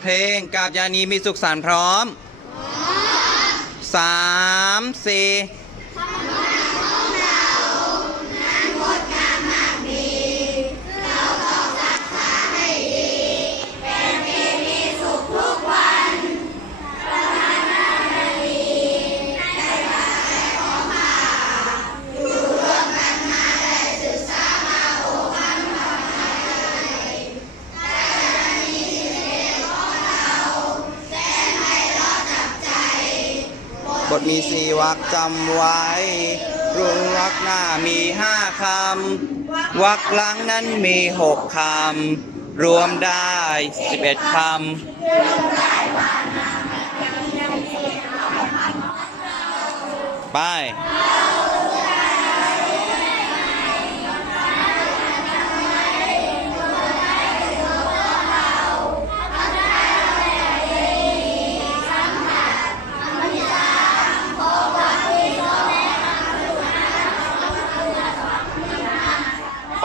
เพลงกาบยานีมีสุขสันต์พร้อมสามสี่ บทมีสี่วักจำไว้รวมวรรคหน้ามีห้าคำ วักหลังนั้นมีหกคำ รวมได้สิบเอ็ดคำไป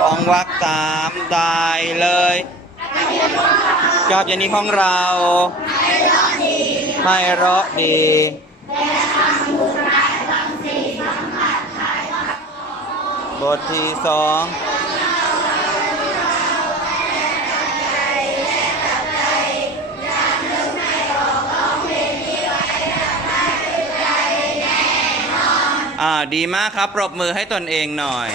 ของวักสามได้เลยกับย่านี้ของเราไม่เราะดีบทที่สองอ่าดีมากครับ ปรบมือให้ตนเองหน่อย